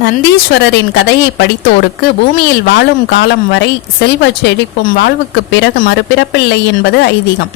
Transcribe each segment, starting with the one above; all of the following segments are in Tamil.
நந்தீஸ்வரரின் கதையை படித்தோருக்கு பூமியில் வாழும் காலம் வரை செல்வ செழிப்பும் வாழ்வுக்குப் பிறகு மறுபிறப்பில்லை என்பது ஐதீகம்.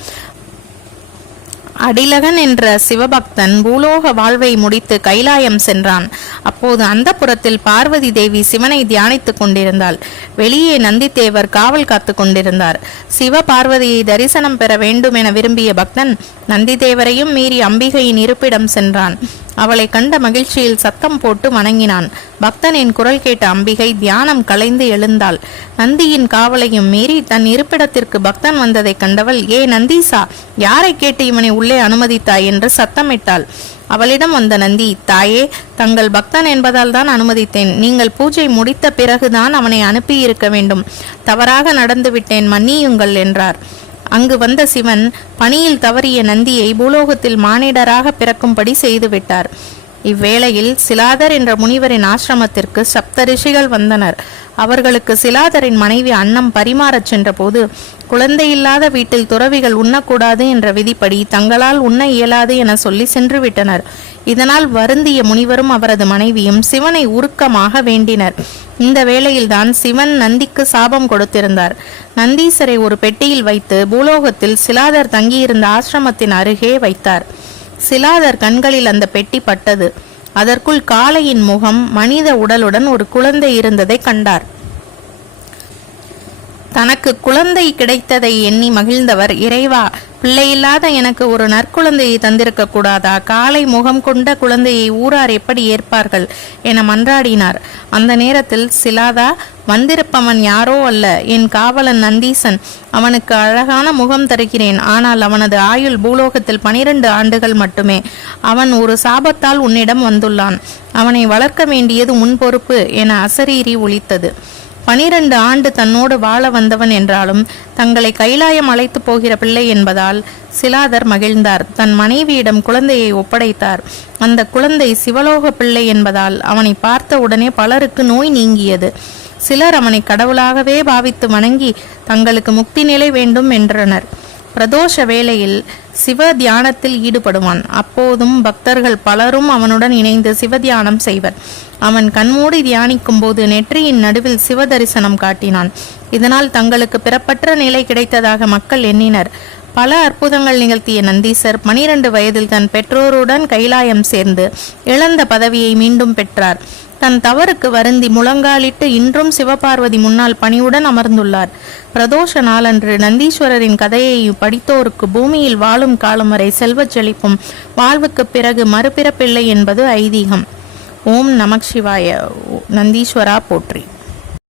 அடிலகன் என்ற சிவபக்தன் பூலோக வாழ்வை முடித்து கைலாயம் சென்றான். அப்போது அந்த புறத்தில் பார்வதி தேவி சிவனை தியானித்துக் கொண்டிருந்தாள். வெளியே நந்தித்தேவர் காவல் காத்து கொண்டிருந்தார். சிவ பார்வதியை தரிசனம் பெற வேண்டும் என விரும்பிய பக்தன் நந்திதேவரையும் மீறி அம்பிகையின் இருப்பிடம் சென்றான். அவளை கண்ட மகிழ்ச்சியில் சத்தம் போட்டு வணங்கினான். பக்தனின் குரல் கேட்ட அம்பிகை தியானம் கலைந்து எழுந்தாள். நந்தியின் காவலையும் மீறி தன் இருப்பிடத்திற்கு பக்தன் வந்ததை கண்டவள் ஏ நந்தீசா யாரை கேட்டு இவனை உள்ளே அனுமதித்தாய்? என்று சத்தமிட்டாள். அவளிடம் வந்த நந்தி தாயே தங்கள் பக்தன் என்பதால் தான் அனுமதித்தேன். நீங்கள் பூஜை முடித்த பிறகுதான் அவனை அனுப்பியிருக்க வேண்டும். தவறாக நடந்துவிட்டேன் மன்னியுங்கள் என்றார். அங்கு வந்த சிவன் பணியில் தவறிய நந்தியை பூலோகத்தில் மானிடராக பிறக்கும்படி செய்துவிட்டார். இவ்வேளையில் சிலாதர் என்ற முனிவரின் ஆசிரமத்திற்கு சப்தரிஷிகள் வந்தனர். அவர்களுக்கு சிலாதரின் மனைவி அன்னம் பரிமாறச் சென்றபோது குழந்தையில்லாத வீட்டில் துறவிகள் உண்ணக்கூடாது என்ற விதிப்படி தங்களால் உண்ண இயலாது என சொல்லி சென்றுவிட்டனர் இதனால் வருந்திய முனிவரும் அவரது மனைவியும் சிவனை உருக்கமாக வேண்டினர். இந்த வேளையில்தான் சிவன் நந்திக்கு சாபம் கொடுத்திருந்தார். நந்தீசரை ஒரு பெட்டியில் வைத்து பூலோகத்தில் சிலாதர் தங்கியிருந்த ஆசிரமத்தின் அருகே வைத்தார். சிலாதர் கண்களில் அந்த பெட்டி பட்டது. அதற்குள் காளையின் முகம் மனித உடலுடன் ஒரு குழந்தை இருந்ததை கண்டார். தனக்கு குழந்தை கிடைத்ததை எண்ணி மகிழ்ந்தவர் இறைவா பிள்ளையில்லாத எனக்கு ஒரு நற்குழந்தையை தந்திருக்க கூடாதா? காலை முகம் கொண்ட குழந்தையை ஊரார் எப்படி ஏற்பார்கள்? என மன்றாடினார். அந்த நேரத்தில் சிலாதா வந்திருப்பவன் யாரோ அல்ல. என் காவலன் நந்தீசன். அவனுக்கு அழகான முகம் தருகிறேன். ஆனால் அவனது ஆயுள் பூலோகத்தில் பனிரெண்டு ஆண்டுகள் மட்டுமே. அவன் ஒரு சாபத்தால் உன்னிடம் வந்துள்ளான். அவனை வளர்க்க வேண்டியது உன் பொறுப்பு என அசரீரி ஒலித்தது. பனிரெண்டு ஆண்டு தன்னோடு வாழ வந்தவன் என்றாலும் தங்களை கைலாயம் அழைத்து போகிற பிள்ளை என்பதால் சிலாதர் மகிழ்ந்தார். தன் மனைவியிடம் குழந்தையை ஒப்படைத்தார். அந்த குழந்தை சிவலோக பிள்ளை என்பதால் அவனை பார்த்த உடனே பலருக்கு நோய் நீங்கியது. சிலர் அவனை கடவுளாகவே பாவித்து வணங்கி தங்களுக்கு முக்தி நிலை வேண்டும் என்றனர். பிரதோஷ வேளையில் சிவ தியானத்தில் ஈடுபடுவான். அப்போதும் பக்தர்கள் பலரும் அவனுடன் இணைந்து சிவ தியானம் செய்வர். அவன் கண்மூடி தியானிக்கும் போது நெற்றியின் நடுவில் சிவ தரிசனம் காட்டினான். இதனால் தங்களுக்கு பிறப்பற்ற நிலை கிடைத்ததாக மக்கள் எண்ணினர். பல அற்புதங்கள் நிகழ்த்திய நந்தீசர் பனிரெண்டு வயதில் தன் பெற்றோருடன் கைலாயம் சேர்ந்து இழந்த பதவியை மீண்டும் பெற்றார். தன் தவறுக்கு வருந்தி முழங்காலிட்டு இன்றும் சிவபார்வதி முன்னால் பணிவுடன் அமர்ந்துள்ளார். பிரதோஷ நாளன்று நந்தீஸ்வரரின் கதையை படித்தோருக்கு பூமியில் வாழும் காலம் வரை செல்வச் செழிப்பும் வாழ்வுக்கு பிறகு மறுபிறப்பில்லை என்பது ஐதீகம். ஓம் நமக் சிவாய நந்தீஸ்வரா போற்றி.